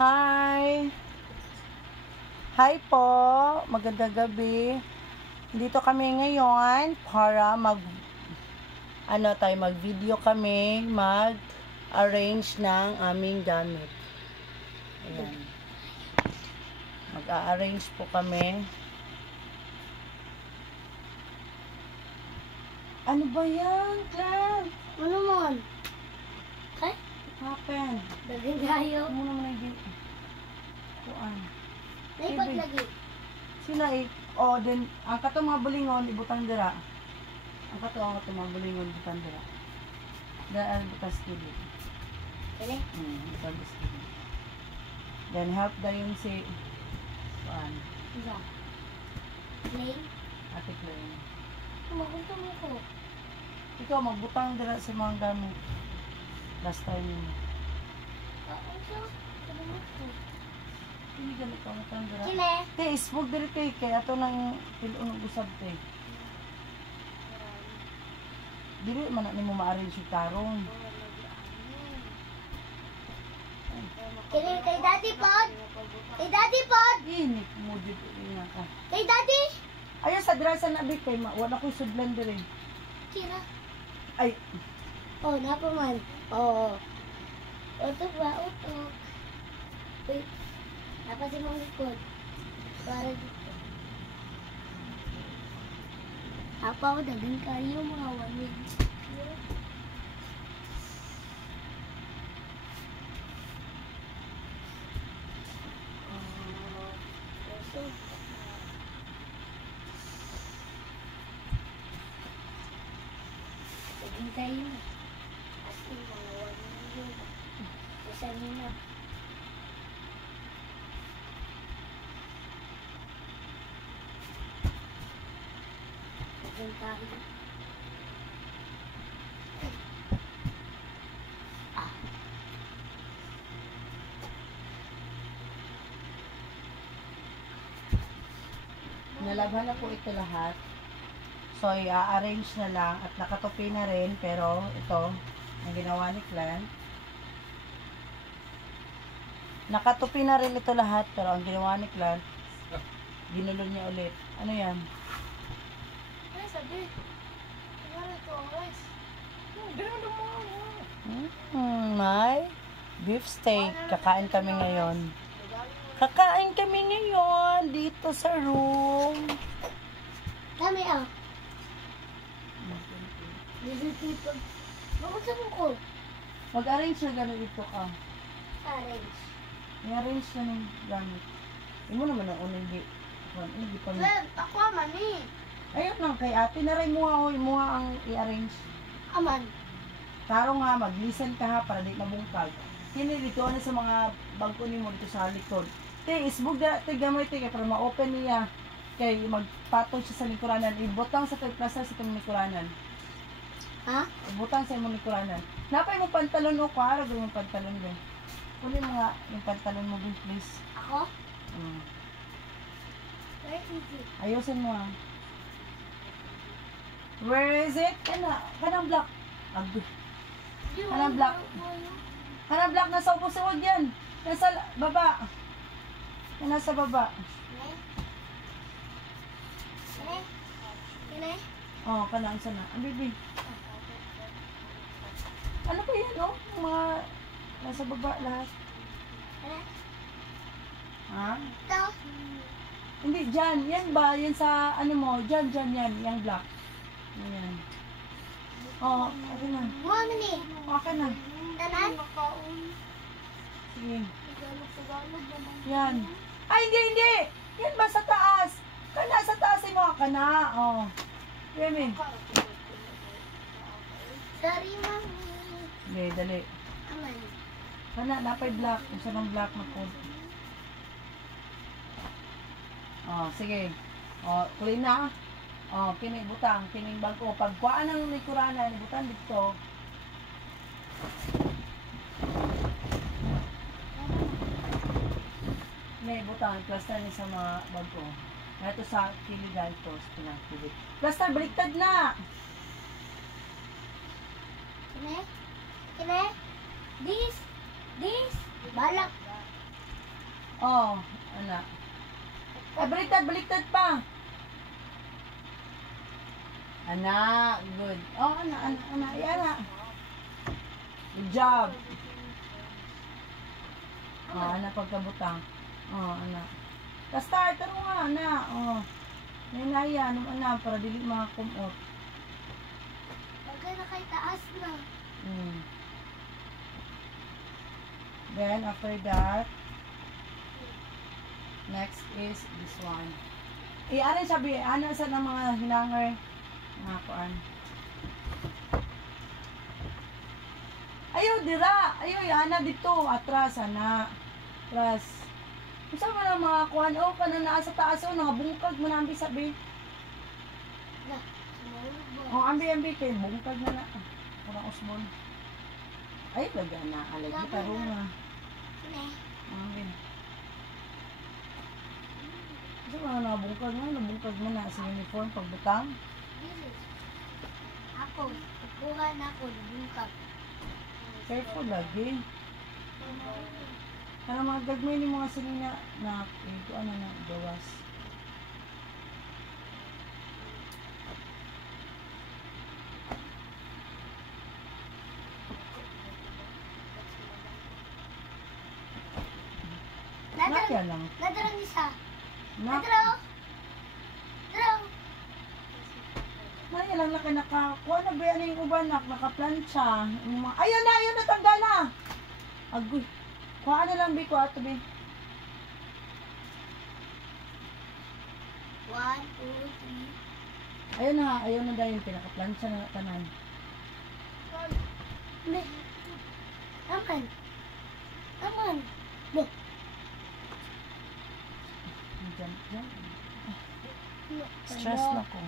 Hi! Hi po! Magandang gabi. Dito kami ngayon para mag-video kami, mag-arrange ng aming gamit. Ayan. Mag-a-arrange po kami. Ano ba yan, Clan? Ano man? Okay? Happen. Daging tayo. Muna mo na kuan. Naipaglagi. Sila din ang katong mga bulingon ibutang dira. Ang katong mga bulingon ibutang dira. Daan butas kili. Kani? Butas kili. Then help dayon si kuan. Isa. Play. Ate Clay. Magunta mo ko. Ikaw magbutang dira sa mga gamit. Last time mo. Ano siya? Ano mo ko? Hindi ganit ka butang dira. Kine? Te, isbog diri te kay ato nang tilon og usab te. Dili man na nimo ma-arrange yung tarong. Kine kay Daddy Pod? Kay Daddy Pod? Init mo dito nga ka. Kay Daddy? Ayun sa drasa na bit kay wala ko sudlan diri. Kina? Ay, Oh, napa man. Oh. Utok ba? Utok. Wait. Napa si mong likod. Para dito. Apa ako dagang kayo mga wanig. Dagang kayo. Kasi mga wanig yun. Isa nila. Dagang kayo. nalabhan na po ito lahat. So, i-arrange na lang at nakatupi na rin pero ito ang ginawa ni Clan. Nakatupi na rin ito lahat pero ang ginawa ni Clan ginulo niya ulit. Ano yan? Ay, sabi. Ano ito, guys? May beef steak. Kakain kami ngayon. Kakain kami ngayon dito sa room. Kami ah. This people. Bakit sa ko? Mag-arrange na gano'n ito ka. Orange. I-arrange na ng gamit. Imo naman ang unang hindi pa. Sir, ako man eh. Ayun lang kay ate na rin mo ang i-arrange. Aman. Taro nga, mag-listen ka ha para di mabungkag. Kini dito na sa mga bangko ni mo dito sa likod. Te, isbog na, te gamay te para ma-open niya. Kay magpatong siya sa likuranan. Ibutang sa plaza sa itong likuranan. Ha? Ibutang sa imong likuranan. Napay mo pantalon o kwara, gawin mo pantalon din. Kunin mo nga yung pantalon mo din, please. Ako? Mm. Where is it? Ayusin mo ha. Where is it? Kanang black. Agdo. Anong black? Hanap black nasa upo-suwag yan. Nasa baba. Yan nasa baba. Kine? Kine? Oh, kanang sana. Ang bibi. Ano pa yan, oh? Yung mga nasa baba lahat. Kine? Ha? Ito? Hindi, dyan. Yan ba? Yan sa, ano mo? Dyan, yan. Yung black. Yan. Oh, okay na. Mami ni. Okay na. Tanan? Sige. Yan. Ay, hindi. Yan ba sa taas? Kana sa taas ay mga kana. Oh. Remy. Sorry, mami. Hindi, dali. Aman. Kana, napay black. Kung saan ang black na po. Oh, sige. Oh, clean na. Oh, kining butang, kining bago. Pagkuhaan ng likuranan, ibutan dito. May butang, plaster ni sa mga bago. Ito sa kiligan to, pinakili. Plaster, baliktad na! Kine? Kine? This? Balak. Oh, ana. Ay, baliktad pa. Ana, good. Oh, ana. Yana. Good job. Oh, ana pagkabutang. Oh, ana. Start, taro nga, ana. Oh. Nainaya, ana, para dili makakumot. Pagka na kay taas na. Then, after that, next is this one. Ano sabi, ano sa ng mga hinanger? Mga kuan. Ayaw, dira. Ayaw, ana dito. Atras, ana. Atras. Kung saan mo na mga kuan, oh, kanana sa taas, oh, nakabungkag mo na ambi sabi. Na, sumulog ba? Oh, ambi, kay bungkag na na. Kurang usmon. Ay, lagi na. Alagi, taro nga. Ne. Ambi. Kasi mga nabungkag mo na sa uniform pagbutang. Bilis. Ako, kukuha na ako, bungkag. Careful lagi. Para mga gagmay ni mga sinina na ito ano na gawas. Nakya lang. Nadarang isa. Nak. Nadarang. Nadarang. May lang naka na ba yan yung uban nakaplansya. Ayun na tanggal na. Agoy. Kuha na lang bi ko ato bi. 1, 2, 3. Ayun na dahil pinakaplansya na tanan. Ne. Aman. Aman. No. Diyan. Stress na ko.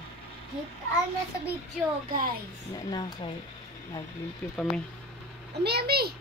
Kita na sa video, guys. Yan na kay naglimpyo pa mi. Ami.